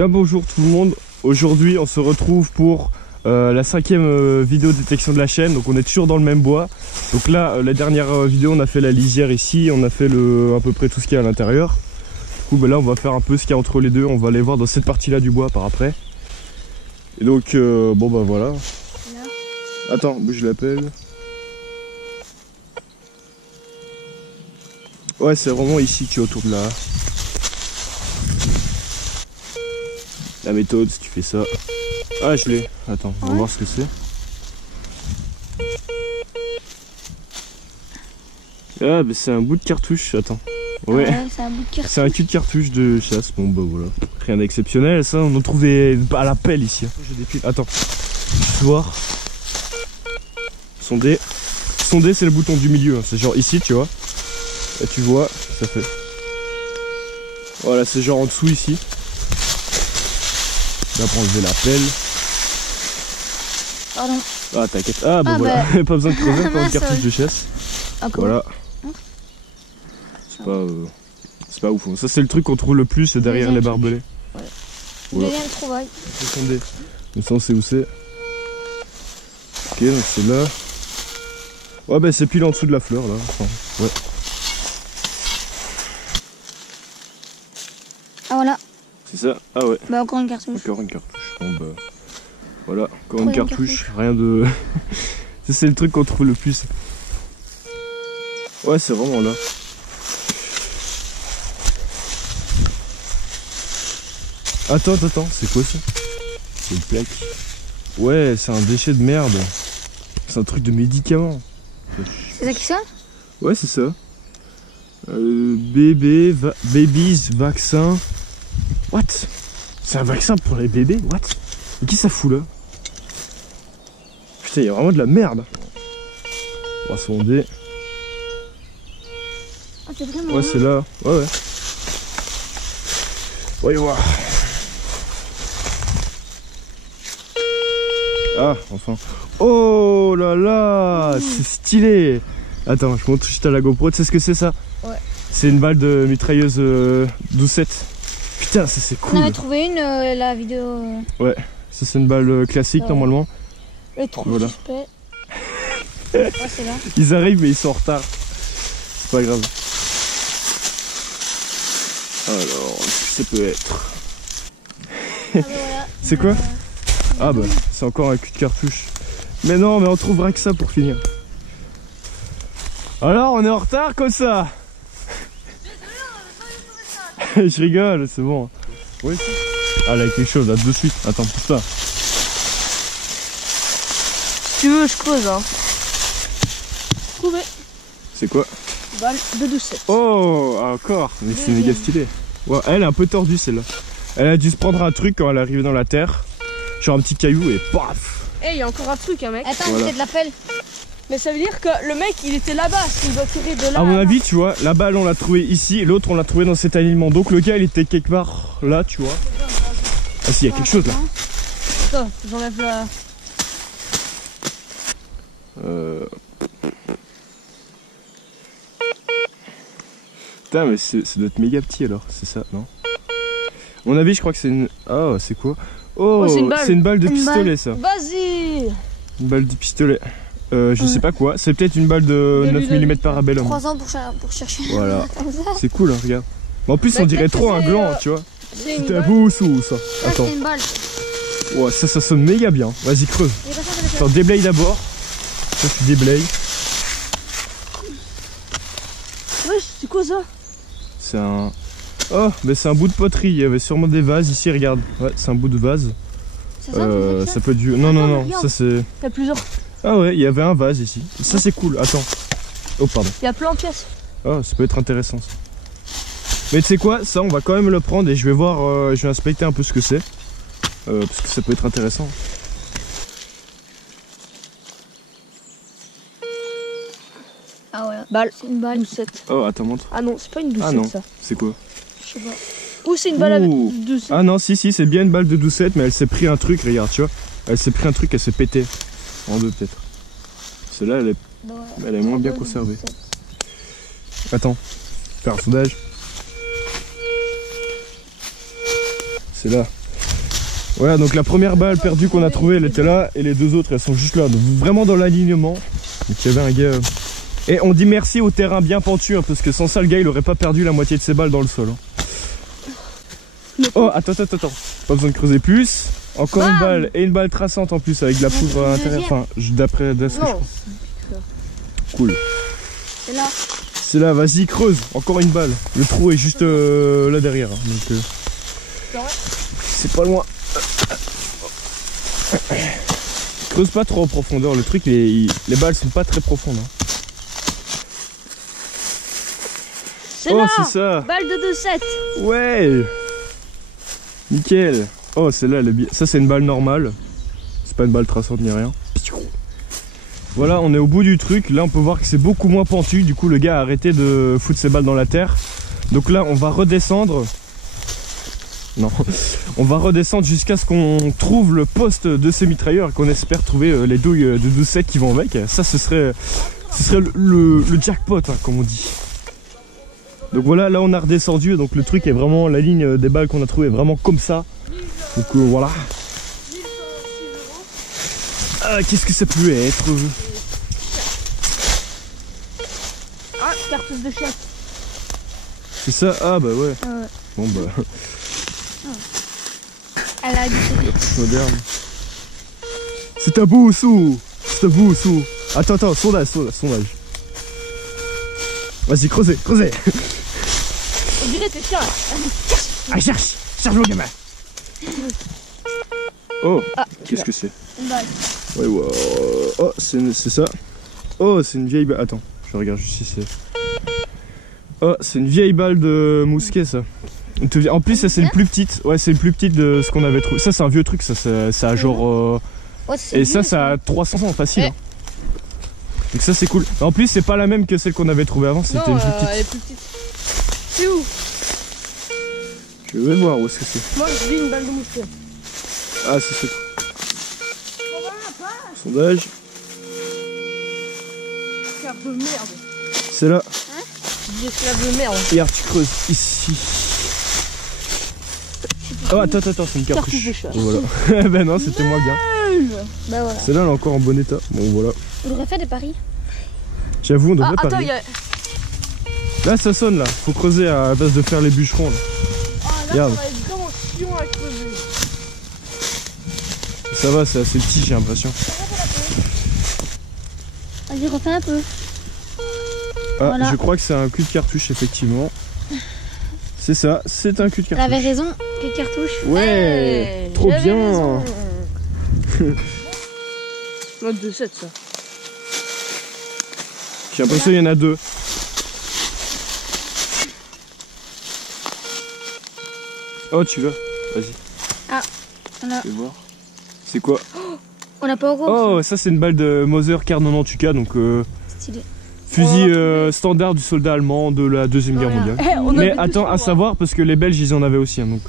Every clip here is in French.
Bien bonjour tout le monde, aujourd'hui on se retrouve pour la 5e vidéo de détection de la chaîne. Donc on est toujours dans le même bois. Donc là la dernière vidéo on a fait la lisière ici, on a fait à peu près tout ce qu'il y a à l'intérieur. Du coup là on va faire un peu ce qu'il y a entre les deux, on va aller voir dans cette partie là du bois par après. Et donc bon bah voilà. Attends, bouge la pelle. Ouais, c'est vraiment ici que tu es autour de là. La méthode, si tu fais ça. Ah, je l'ai. Attends, on va voir ce que c'est. Ah, bah c'est un bout de cartouche. Attends. Ouais, c'est un bout de cartouche. C'est un cul de cartouche de chasse. Bon, bah voilà. Rien d'exceptionnel, ça. On en trouve à la pelle ici. J'ai des piles. Attends. Tu vois. Sonder. Sonder, c'est le bouton du milieu. C'est genre ici, tu vois. Et tu vois, ça fait. Voilà, c'est genre en dessous ici. Là pour enlever la pelle. Pardon. Ah t'inquiète. Ah bah voilà, pas besoin de creuser pour une cartouche de chasse. Voilà. C'est pas ouf. Ça c'est le truc qu'on trouve le plus derrière les barbelés. Ouais. Voilà. Deuxième trouvaille. Mais ça on sait où c'est. Ok, donc c'est là. Ouais bah c'est pile en dessous de la fleur là. Enfin, ouais. Ah voilà. C'est ça. Ah ouais. Bah encore une cartouche. Encore une cartouche. Bon bah voilà, encore une cartouche. Rien de. C'est le truc qu'on trouve le plus. Ouais, c'est vraiment là. Attends, c'est quoi ça? C'est une plaque. Ouais, c'est un déchet de merde. C'est un truc de médicament. C'est ça qui sonne? Ouais, c'est ça. Babies, vaccin. What? C'est un vaccin pour les bébés? What? Et qui ça fout là? Putain, il y a vraiment de la merde. On va sonder. Ah, c'est vraiment. Ouais, c'est là. Ouais. Voyons voir. Ah, enfin. Oh là là, c'est stylé. Attends, je montre juste à la GoPro. Tu sais ce que c'est ça? Ouais. C'est une balle de mitrailleuse 12-7. Putain, ça c'est cool. On avait trouvé une, la vidéo. Ouais, ça c'est une balle classique normalement. Et trop suspect. Ouais, c'est là. Ils arrivent mais ils sont en retard. C'est pas grave. Alors, qu'est-ce que ça peut être? Voilà. C'est quoi? Ah bah, c'est encore un cul de cartouche. Mais non, mais on trouvera que ça pour finir. Alors, on est en retard comme ça. Je rigole, c'est bon. Oui. Ah là, il y a quelque chose là de suite. Attends, pousse pas. Si tu veux, je creuse. Hein. Trouvé. C'est quoi? Balle de 12-7. Oh, encore. Mais c'est méga stylé. Ouais, elle est un peu tordue celle-là. Elle a dû se prendre un truc quand elle est arrivée dans la terre. Genre un petit caillou et paf. Eh, il y a encore un truc, hein, mec. Attends, Voilà. c'est de la pelle. Mais ça veut dire que le mec, il était là-bas. Il doit tirer de là. À mon avis, tu vois, la balle on l'a trouvée ici, l'autre on l'a trouvée dans cet alignement. Donc le gars il était quelque part là, tu vois. Ah si, il y a quelque chose là. Attends, j'enlève la. Putain, mais ça doit être méga petit alors, c'est ça, non? À mon avis, je crois que c'est une. Ah, c'est quoi? Oh, c'est une balle de pistolet ça. Vas-y. Une balle de pistolet. Je sais pas quoi, c'est peut-être une balle de 9 mm Parabellum. 3 ans pour chercher. Voilà, c'est cool, hein, regarde. Mais en plus, on dirait trop un gland, tu vois. C'était un peu où ça? Attends. C'est une balle. Ouais, ça sonne méga bien. Vas-y, creuse. Attends, déblaye d'abord. Ça, tu déblayes. Wesh, c'est quoi ça? C'est un. Oh, mais c'est un bout de poterie. Il y avait sûrement des vases ici, regarde. Ouais, c'est un bout de vase. C'est ça, ça peut être du. Non, regarde. ça c'est. Il y a plusieurs. Ah ouais, il y avait un vase ici. Ça c'est cool. Attends. Oh, pardon. Il y a plein de pièces. Ah, ça peut être intéressant ça. Mais tu sais quoi, ça on va quand même le prendre et je vais voir, je vais inspecter un peu ce que c'est. Parce que ça peut être intéressant. Ah ouais. Balle. C'est une balle. 12-7. Oh, attends, montre. Ah non, c'est pas une 12-7 Ah non, ça. c'est quoi? Je sais pas. Ou c'est une balle avec Ouh. 12-7. Ah non, si, c'est bien une balle de 12-7, mais elle s'est pris un truc, regarde, tu vois. Elle s'est pris un truc, elle s'est pétée. En deux peut-être. Celle-là, elle est moins bien conservée. Attends, faire un sondage. C'est là. Ouais, donc la première balle perdue qu'on a trouvée, elle était là, et les deux autres, elles sont juste là, donc vraiment dans l'alignement. Donc il y avait un gars... Et on dit merci au terrain bien pentu, hein, parce que sans ça, le gars, il aurait pas perdu la moitié de ses balles dans le sol. Hein. Oh, attends, pas besoin de creuser plus. Encore une balle, et une balle traçante en plus, avec de la poudre à l'intérieur. Enfin, d'après ce que je crois. Cool. C'est là. C'est là, vas-y, creuse. Encore une balle. Le trou est juste là derrière. Donc, c'est pas loin. Creuse pas trop en profondeur. Le truc, les balles sont pas très profondes. Hein. C'est oh, là. c'est ça. Balle de 2-7. Ouais. Nickel. Oh, celle-là, elle est bien. Ça, c'est une balle normale. C'est pas une balle traçante ni rien. Voilà, on est au bout du truc. Là, on peut voir que c'est beaucoup moins pentu. Du coup, le gars a arrêté de foutre ses balles dans la terre. Donc là, on va redescendre. Non, on va redescendre jusqu'à ce qu'on trouve le poste de ces mitrailleurs et qu'on espère trouver les douilles de 12-7 qui vont avec. Ça, ce serait le jackpot, hein, comme on dit. Donc voilà, là, on a redescendu. Donc le truc est vraiment, la ligne des balles qu'on a trouvées est vraiment comme ça. Donc voilà. Ah, qu'est-ce que ça peut être? Ah, cartouche de chef. C'est ça? Ah bah ouais. Bon bah... Elle a dit. moderne. C'est à vous, sous. C'est à vous, sous. Attends, sondage. Vas-y, creusez. On dirait tes chiens. Ah, cherche mon gamin. Oh, qu'est-ce que c'est? Une balle. Ouais, wow. Oh, c'est ça. Oh, c'est une vieille balle. Attends, je regarde juste si c'est... Oh, c'est une vieille balle de mousquet, ça. En plus, ça, c'est une plus petite. Ouais, c'est une plus petite de ce qu'on avait trouvé. Ça, c'est un vieux truc, ça a genre... Ouais, et ça a 300 ans facile. Hein. Donc ça, c'est cool. En plus, c'est pas la même que celle qu'on avait trouvée avant, c'était une plus petite. Elle est plus petite. C'est où? Je vais voir où est-ce que c'est. Moi, je vis une balle de mousquet. Ah, c'est ce truc. Sondage. Esclave de merde. C'est là. Dis esclave de merde. Regarde, tu creuses ici. Oh, attends, c'est une cartouche. de chat. Voilà. Ben non, c'était moins bien. Bah voilà. Celle-là, elle est encore en bon état. Bon, voilà. On devrait faire des paris. J'avoue, on devrait Ah, attends, parier. il y a... Là, ça sonne, là. Faut creuser à la base de faire les bûcherons. Là. Ah, là, Regarde. ça va être vraiment chiant à creuser. Ça va, c'est assez petit, j'ai l'impression. Vas-y, refais un peu. Ah, Voilà. je crois que c'est un cul de cartouche, effectivement. C'est ça, c'est un cul de cartouche. T'avais raison, les cartouches. Ouais, Hey, trop j'avais bien. raison. Mode de 7 ça. J'ai l'impression qu'il y en a deux. Oh, tu veux? Vas-y. Ah, voilà. Je vais voir. C'est quoi? On n'a pas encore. Oh, ça c'est une balle de Moser Kar 98K, donc Stylé. fusil standard du soldat allemand de la Deuxième Guerre mondiale. On Mais avait tous attends, ça, à savoir, parce que les Belges ils en avaient aussi, hein, donc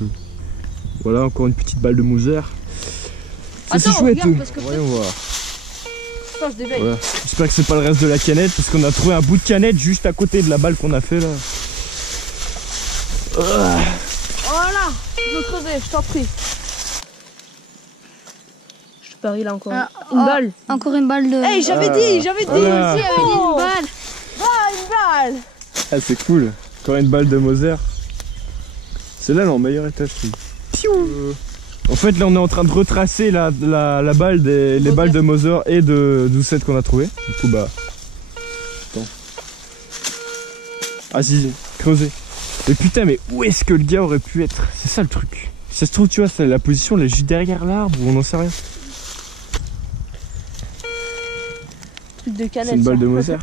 voilà, encore une petite balle de Moser. Ça c'est Attends, chouette. regarde, parce que Voyons voir. Putain, je déveille. Voilà. J'espère que c'est pas le reste de la canette, parce qu'on a trouvé un bout de canette juste à côté de la balle qu'on a fait là. Voilà, je veux creuser, je t'en prie. Je te parie là encore. Une balle. Encore une balle de. Hey, j'avais dit. Voilà. Si, elle avait dit une balle. Ah, une balle. Ah, c'est cool. Encore une balle de Moser. Celle-là elle est en meilleur état, je trouve. En fait, là, on est en train de retracer la balle les balles de Moser et de 12-7 qu'on a trouvé. Du coup, bah. Attends. Ah, si, creuser. Mais putain, mais où est-ce que le gars aurait pu être? C'est ça le truc. Si ça se trouve, tu vois, la position, elle est juste derrière l'arbre ou on n'en sait rien. Truc de canette. C'est une balle ça. de Moser.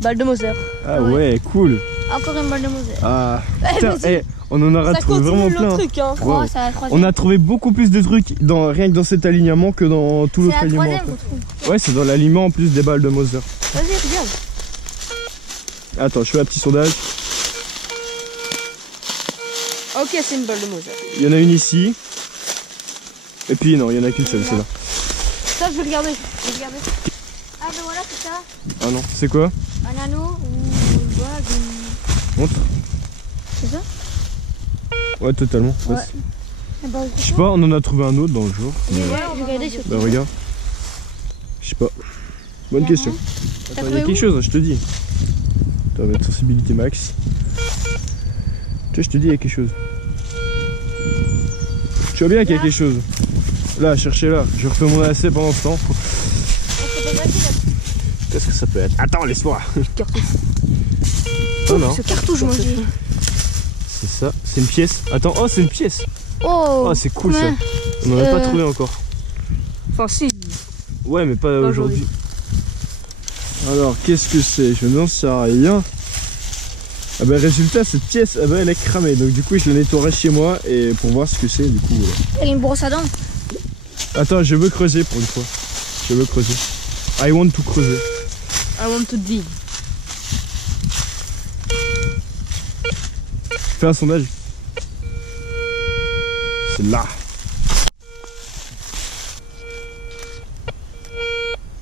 Balle de Moser. Ah ouais, cool. Encore une balle de Moser. Ah, Eh, putain, vas-y. on en aura Ça trouvé vraiment continue le plein. truc, hein. Wow. Oh, c'est la troisième. On a trouvé beaucoup plus de trucs rien que dans cet alignement que dans tout C'est l'autre la alignement. troisième en qu'on fait. trouve. Ouais, c'est dans l'aliment en plus des balles de Moser. Vas-y, regarde. Attends, je fais un petit sondage. Ok, c'est une balle de Moser. Il y en a une ici. Et puis non, il y en a qu'une seule, c'est là. Ça, je vais regarder. Ah, ben voilà, c'est ça. Ah non, c'est quoi? Un anneau ou une bague. Montre. C'est ça? Ouais, totalement. Ouais. Je sais pas, on en a trouvé un autre dans le jour. Mais... Regardez sur Bah regarde. Je sais pas. Bonne question. Attends, il y a quelque chose, je te dis. T'as mettre sensibilité max. Tu vois, je te dis, il y a quelque chose. Tu vois bien qu'il y a quelque chose. Là, cherchez là. Je refais mon AC pendant ce temps. Qu'est-ce que ça peut être? Attends, laisse-moi. Oh non. ce cartouche, moi je dis. C'est ça. C'est une pièce. Attends, oh, c'est une pièce. Oh, Oh, c'est cool ça. ouais. On n'en a pas trouvé encore. Enfin, si. Ouais, mais pas aujourd'hui. Alors, qu'est-ce que c'est? Je n'en sais rien. Ah bah résultat, cette pièce, ah bah, elle est cramée. Donc du coup, je la nettoierai chez moi et pour voir ce que c'est. Du coup, voilà. Il y a une brosse à dents. Attends, je veux creuser pour une fois. Je veux creuser. I want to creuser. I want to dig. Fais un sondage. C'est là.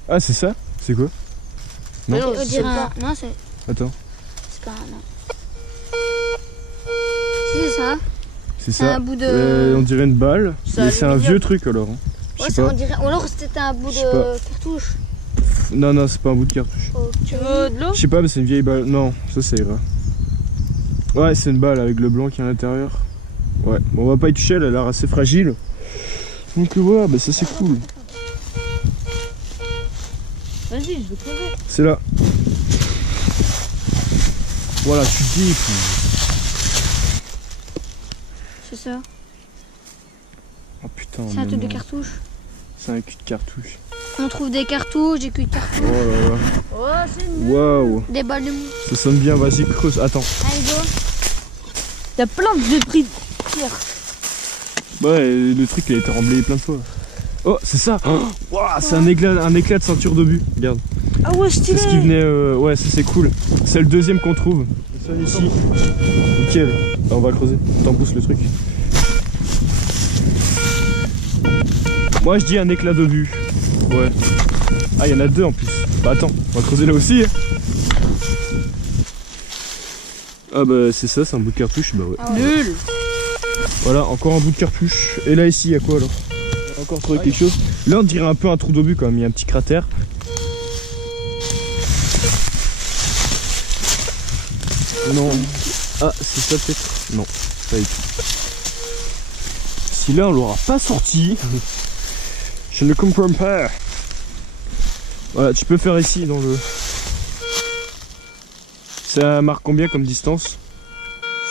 Ah, c'est ça? C'est quoi? Non. Mais non, On dirait un... Non, c'est Attends. pas un... Non. C'est ça. C'est C'est ça. un bout de... On dirait une balle. C'est Mais c'est un aluminium. vieux truc alors. Hein. Je Ouais, sais ça, pas. on dirait... Ou alors c'était un bout Je sais de cartouche. Non, non, c'est pas un bout de cartouche. Tu veux de l'eau? Je sais pas, mais c'est une vieille balle. Non, ça ira. Ouais, c'est une balle avec le blanc qui est à l'intérieur. Ouais, bon, on va pas y toucher, elle a l'air assez fragile. Donc voilà, bah ça c'est cool. Vas-y, je vais creuser. C'est là. Voilà, tu te dis. C'est ça. Oh putain. C'est un truc de non. cartouche. C'est un cul de cartouche. On trouve des cartouches, des culs de Oh cartouches, là là. Oh, c'est nul. Waouh. des balles de mou. Ça sonne bien, vas-y, creuse. Attends. Allez, go. Il y a plein de débris de pierre. Ouais, le truc il a été remblayé plein de fois. Oh, c'est ça. Oh, wow, c'est un éclat de ceinture d'obus. Regarde. Ah ouais, C'est stylé. ce qui venait. Ouais, ça c'est cool. C'est le deuxième qu'on trouve. Ça ici. Nickel. Ah, on va creuser. T'en pousses le truc. Moi je dis un éclat d'obus. Ouais. Ah, il y en a deux en plus. Bah attends, on va creuser là aussi. Hein. Ah bah c'est ça, c'est un bout de cartouche. Bah ouais. Ah ouais. Nul. Voilà, encore un bout de cartouche. Et là ici, il y a quoi alors? On a encore trouvé quelque chose. Là on dirait un peu un trou d'obus quand même, il y a un petit cratère. Non. Ah, c'est ça peut-être? Non, pas du tout. Si là on l'aura pas sorti, je ne comprends pas. Voilà, tu peux faire ici dans le... Ça marque combien comme distance?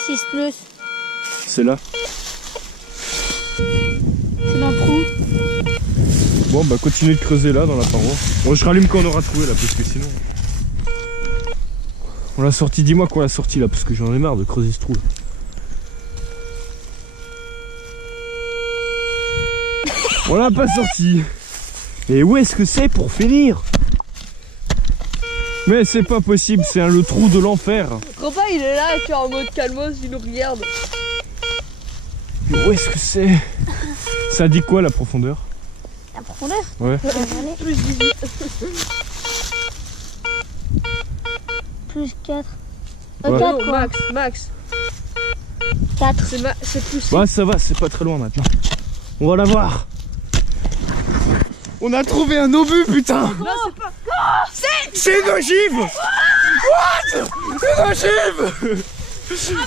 6 plus. C'est là. C'est dans le trou. Bon bah continuez de creuser là dans la paroi. Bon je rallume quand on aura trouvé là parce que sinon... On l'a sorti, dis-moi qu'on l'a sorti là parce que j'en ai marre de creuser ce trou là. On l'a pas sorti. Et où est-ce que c'est pour finir? Mais c'est pas possible, c'est le trou de l'enfer. Copain, il est là, tu es en mode calmos, il nous regarde. Mais où est-ce que c'est? Ça dit quoi la profondeur? La profondeur. Ouais. Plus 18. Plus 4. Ouais. 4 Non, quoi. max. 4. C'est plus 6. Bah ça va, c'est pas très loin maintenant. On va la voir. On a trouvé un obus putain. Non, c'est pas. C'est une ogive. What? Une ogive.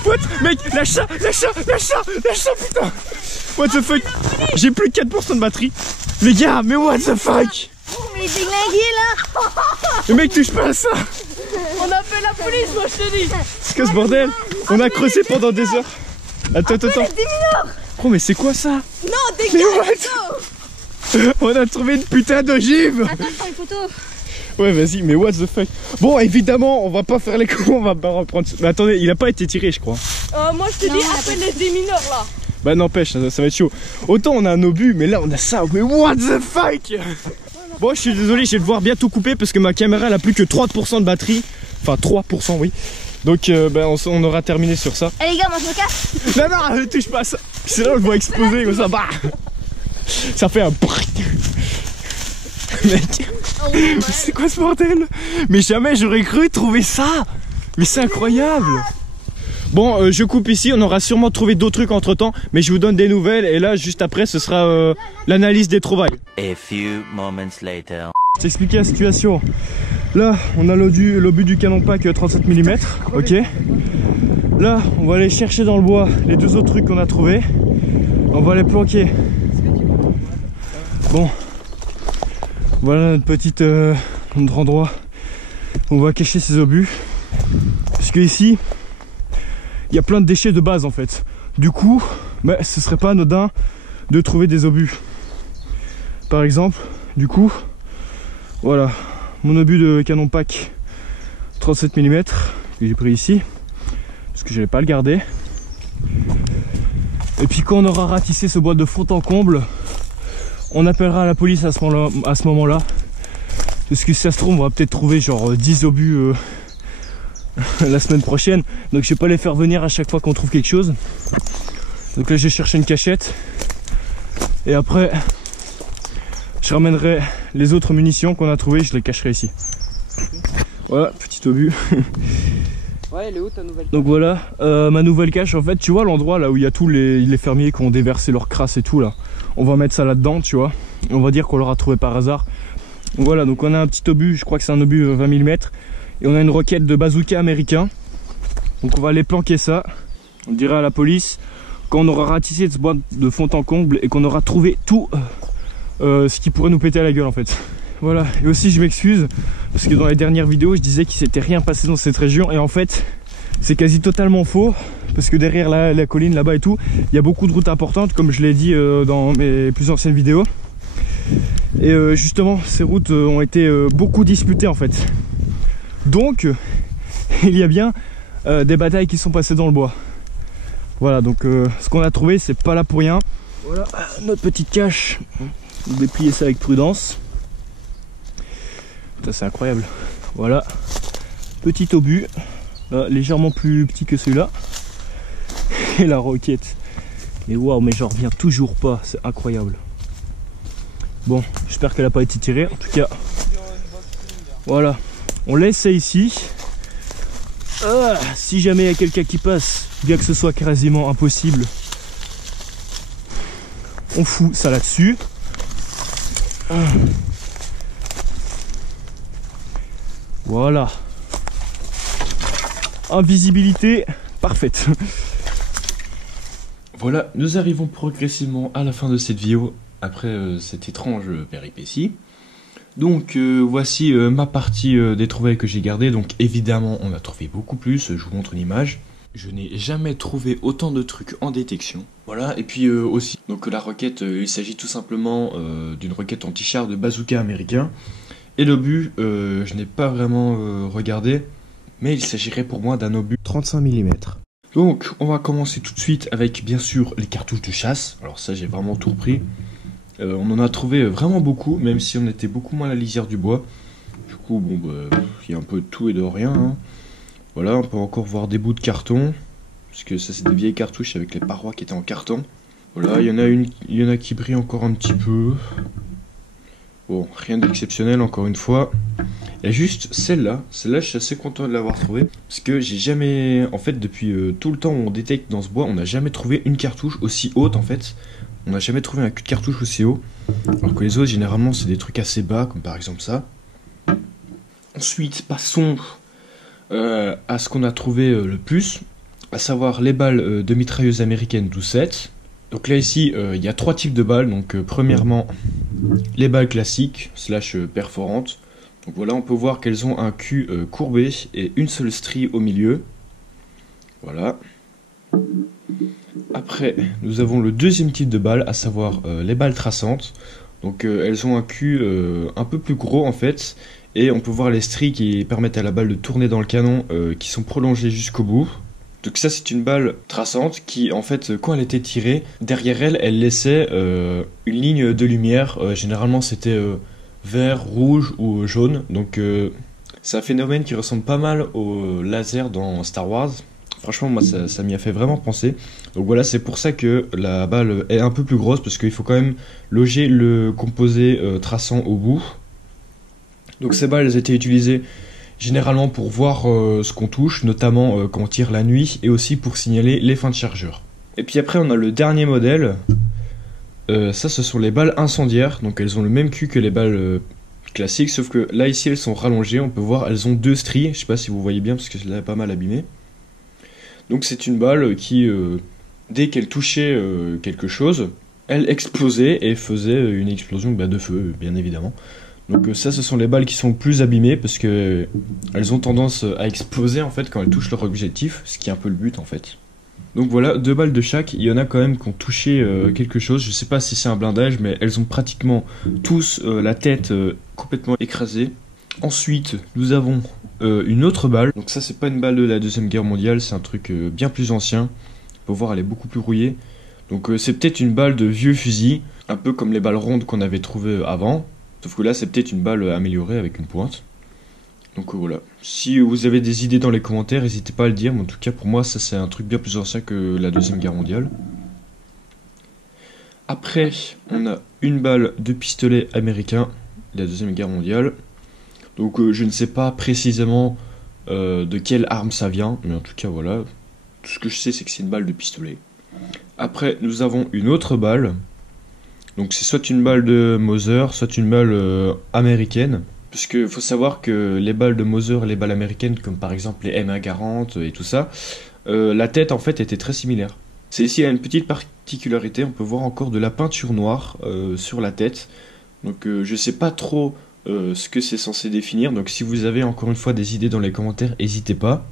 What? Mec, lâche ça, putain. What the fuck? J'ai plus de 4% de batterie. Les gars, mais what the fuck? Mais il est déglingué là. Le mec touche pas à ça. On appelle la police, moi je te dis. C'est quoi ce bordel? On a creusé pendant des heures. Attends. Oh mais c'est quoi ça? Non, Mais dégage. what? On a trouvé une putain d'ogive. Attends, je prends une photo. Ouais vas-y, mais what the fuck? Bon évidemment on va pas faire les cons, on va pas reprendre. Mais attendez, il a pas été tiré je crois. Moi je te Non, dis, on a appelle les démineurs là. Bah n'empêche, ça va être chaud. Autant on a un obus, mais là on a ça, mais what the fuck? Bon je suis désolé, je vais devoir bientôt couper parce que ma caméra elle a plus que 30% de batterie. Enfin 3% oui. Donc on aura terminé sur ça. Eh les gars, moi je me casse. Non, ne touche pas à ça. C'est là on le voit exploser comme ça. Bah ça fait un mec. C'est quoi ce bordel? Mais jamais j'aurais cru trouver ça. Mais c'est incroyable. Bon, je coupe ici, on aura sûrement trouvé d'autres trucs entre temps, mais je vous donne des nouvelles et là, juste après, ce sera l'analyse des trouvailles. A few moments later. Je t'expliquer la situation. Là, on a l'obus du canon pack 37 mm, ok. Là, on va aller chercher dans le bois les deux autres trucs qu'on a trouvés. On va les planquer. Bon, voilà notre endroit où on va cacher ces obus. Parce que ici, il y a plein de déchets de base en fait. Du coup, ce serait pas anodin de trouver des obus. Par exemple, du coup, voilà, mon obus de canon pack 37 mm que j'ai pris ici, parce que je vais pas le garder. Et puis quand on aura ratissé ce bois de fond en comble, on appellera la police à ce moment-là. Parce que si ça se trouve, on va peut-être trouver genre 10 obus la semaine prochaine. Donc je vais pas les faire venir à chaque fois qu'on trouve quelque chose. Donc là, je vais chercher une cachette. Et après, je ramènerai les autres munitions qu'on a trouvées, je les cacherai ici. Voilà, petit obus. Ouais, elle est où ta nouvelle cache? Donc voilà, ma nouvelle cache, en fait, tu vois l'endroit là où il y a tous les fermiers qui ont déversé leur crasse et tout là. On va mettre ça là-dedans, tu vois. On va dire qu'on l'aura trouvé par hasard. Donc voilà, donc on a un petit obus, je crois que c'est un obus 20 mm. Et on a une roquette de bazooka américain. Donc on va aller planquer ça. On dira à la police quand on aura ratissé ce bois de fond en comble et qu'on aura trouvé tout ce qui pourrait nous péter à la gueule en fait. Voilà, et aussi je m'excuse parce que dans les dernières vidéos je disais qu'il s'était rien passé dans cette région et en fait c'est quasi totalement faux parce que derrière la colline là-bas et tout, il y a beaucoup de routes importantes comme je l'ai dit dans mes plus anciennes vidéos. Et justement ces routes ont été beaucoup disputées en fait. Donc il y a bien des batailles qui sont passées dans le bois. Voilà, donc ce qu'on a trouvé c'est pas là pour rien. Voilà notre petite cache. On va déplier ça avec prudence. Ça c'est incroyable. Voilà, petit obus, là, légèrement plus petit que celui-là. Et la roquette. Mais waouh, mais j'en reviens toujours pas, c'est incroyable. Bon, j'espère qu'elle n'a pas été tirée. En tout cas, voilà, on laisse ça ici. Si jamais il y a quelqu'un qui passe, bien que ce soit quasiment impossible, on fout ça là-dessus. Voilà. Invisibilité parfaite. Voilà, nous arrivons progressivement à la fin de cette vidéo, après cette étrange péripétie. Donc voici ma partie des trouvailles que j'ai gardées. Donc évidemment on a trouvé beaucoup plus, je vous montre une image. Je n'ai jamais trouvé autant de trucs en détection. Voilà, et puis aussi, donc la roquette, il s'agit tout simplement d'une roquette anti-char de bazooka américain. Et l'obus, je n'ai pas vraiment regardé, mais il s'agirait pour moi d'un obus 35 mm. Donc on va commencer tout de suite avec bien sûr les cartouches de chasse. Alors ça j'ai vraiment tout repris. On en a trouvé vraiment beaucoup, même si on était beaucoup moins à la lisière du bois. Du coup bon bah, il y a un peu de tout et de rien. Hein. Voilà, on peut encore voir des bouts de carton, parce que ça c'est des vieilles cartouches avec les parois qui étaient en carton. Voilà, il y en a qui brillent encore un petit peu. Bon, rien d'exceptionnel encore une fois. Il y a juste celle-là, je suis assez content de l'avoir trouvée. Parce que j'ai jamais, en fait depuis tout le temps où on détecte dans ce bois, on n'a jamais trouvé une cartouche aussi haute en fait. On n'a jamais trouvé un cul de cartouche aussi haut. Alors que les autres généralement c'est des trucs assez bas, comme par exemple ça. Ensuite passons à ce qu'on a trouvé le plus. À savoir les balles de mitrailleuse américaine 12-7. Donc là ici il y a trois types de balles. Donc premièrement les balles classiques / perforantes. Donc voilà, on peut voir qu'elles ont un cul courbé et une seule strie au milieu. Voilà. Après nous avons le deuxième type de balles, à savoir les balles traçantes. Donc elles ont un cul un peu plus gros en fait. Et on peut voir les stries qui permettent à la balle de tourner dans le canon qui sont prolongées jusqu'au bout. Donc ça c'est une balle traçante qui en fait quand elle était tirée, derrière elle, elle laissait une ligne de lumière. Généralement c'était vert, rouge ou jaune. Donc c'est un phénomène qui ressemble pas mal au laser dans Star Wars. Franchement moi ça m'y a fait vraiment penser. Donc voilà, c'est pour ça que la balle est un peu plus grosse, parce qu'il faut quand même loger le composé traçant au bout. Donc ces balles elles étaient utilisées généralement pour voir ce qu'on touche, notamment quand on tire la nuit, et aussi pour signaler les fins de chargeur. Et puis après on a le dernier modèle, ça ce sont les balles incendiaires, donc elles ont le même cul que les balles classiques, sauf que là ici elles sont rallongées, on peut voir elles ont 2 stries, je sais pas si vous voyez bien parce que là est pas mal abîmée. Donc c'est une balle qui, dès qu'elle touchait quelque chose, elle explosait et faisait une explosion de feu, bien évidemment. Donc ça ce sont les balles qui sont plus abîmées parce que elles ont tendance à exploser en fait quand elles touchent leur objectif, ce qui est un peu le but en fait. Donc voilà, 2 balles de chaque, il y en a quand même qui ont touché quelque chose, je sais pas si c'est un blindage, mais elles ont pratiquement tous la tête complètement écrasée. Ensuite, nous avons une autre balle, donc ça c'est pas une balle de la Deuxième Guerre mondiale, c'est un truc bien plus ancien, on peut voir elle est beaucoup plus rouillée. Donc c'est peut-être une balle de vieux fusil, un peu comme les balles rondes qu'on avait trouvées avant, sauf que là c'est peut-être une balle améliorée avec une pointe. Donc voilà, si vous avez des idées dans les commentaires, n'hésitez pas à le dire, mais en tout cas pour moi ça c'est un truc bien plus ancien que la Deuxième Guerre mondiale. Après on a une balle de pistolet américain, la Deuxième Guerre mondiale. Donc je ne sais pas précisément de quelle arme ça vient, mais en tout cas voilà, tout ce que je sais c'est que c'est une balle de pistolet. Après nous avons une autre balle, donc c'est soit une balle de Mauser, soit une balle américaine. Parce qu'il faut savoir que les balles de Mauser et les balles américaines, comme par exemple les M140 et tout ça, la tête en fait était très similaire. Celle-ci a une petite particularité, on peut voir encore de la peinture noire sur la tête. Donc je sais pas trop ce que c'est censé définir, donc si vous avez encore une fois des idées dans les commentaires, n'hésitez pas.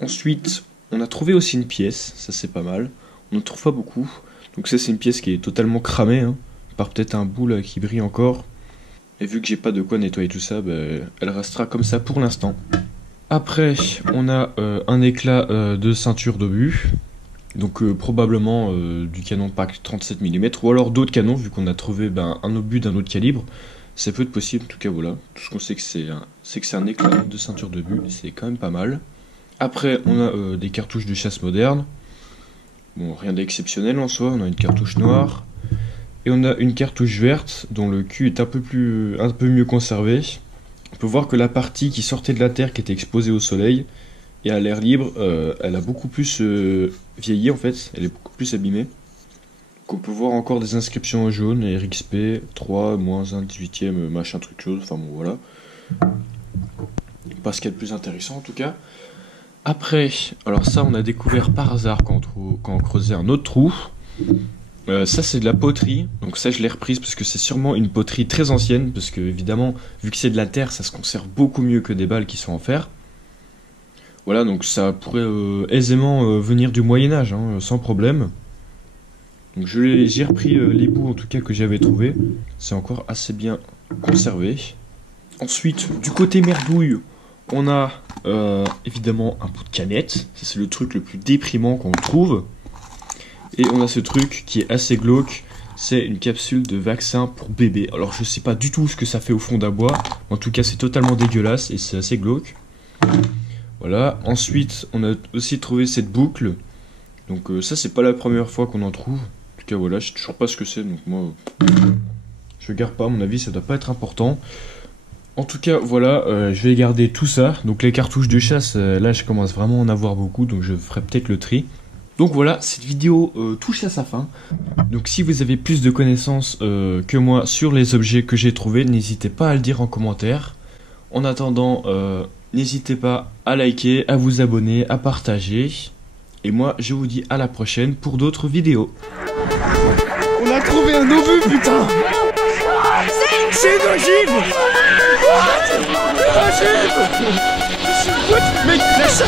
Ensuite, on a trouvé aussi une pièce, ça c'est pas mal, on ne trouve pas beaucoup. Donc ça c'est une pièce qui est totalement cramée, hein, par peut-être un bout là qui brille encore. Et vu que j'ai pas de quoi nettoyer tout ça, elle restera comme ça pour l'instant. Après, on a un éclat de ceinture d'obus. Donc probablement du canon PAC 37 mm. Ou alors d'autres canons, vu qu'on a trouvé un obus d'un autre calibre. C'est peu de possible, en tout cas voilà. Tout ce qu'on sait que c'est un éclat de ceinture d'obus. C'est quand même pas mal. Après, on a des cartouches de chasse modernes. Bon, rien d'exceptionnel en soi. On a une cartouche noire. Et on a une cartouche verte dont le cul est un peu mieux conservé. On peut voir que la partie qui sortait de la terre, qui était exposée au soleil et à l'air libre, elle a beaucoup plus vieilli en fait, elle est beaucoup plus abîmée. Donc on peut voir encore des inscriptions jaunes, RXP 3, moins 1, 18ème, machin truc chose, enfin bon voilà. Pas ce qu'il y a de plus intéressant en tout cas. Après, alors ça on a découvert par hasard quand on creusait un autre trou. Ça c'est de la poterie, donc ça je l'ai reprise parce que c'est sûrement une poterie très ancienne, parce que évidemment vu que c'est de la terre ça se conserve beaucoup mieux que des balles qui sont en fer. Voilà, donc ça pourrait aisément venir du Moyen-Âge, hein, sans problème. Donc j'ai repris les bouts en tout cas que j'avais trouvé, c'est encore assez bien conservé. Ensuite du côté merdouille on a évidemment un bout de canette, ça c'est le truc le plus déprimant qu'on trouve. Et on a ce truc qui est assez glauque, c'est une capsule de vaccin pour bébé. Alors je sais pas du tout ce que ça fait au fond d'un bois, en tout cas c'est totalement dégueulasse et c'est assez glauque. Voilà, ensuite on a aussi trouvé cette boucle, donc ça c'est pas la première fois qu'on en trouve. En tout cas voilà, je sais toujours pas ce que c'est, donc moi je garde pas, à mon avis ça doit pas être important. En tout cas voilà, je vais garder tout ça, donc les cartouches de chasse, là je commence vraiment à en avoir beaucoup, donc je ferai peut-être le tri. Donc voilà, cette vidéo touche à sa fin. Donc si vous avez plus de connaissances que moi sur les objets que j'ai trouvés, n'hésitez pas à le dire en commentaire. En attendant, n'hésitez pas à liker, à vous abonner, à partager. Et moi, je vous dis à la prochaine pour d'autres vidéos. On a trouvé un obus, putain! C'est une ogive! What? Une ogive! What? Mec, lâche ça!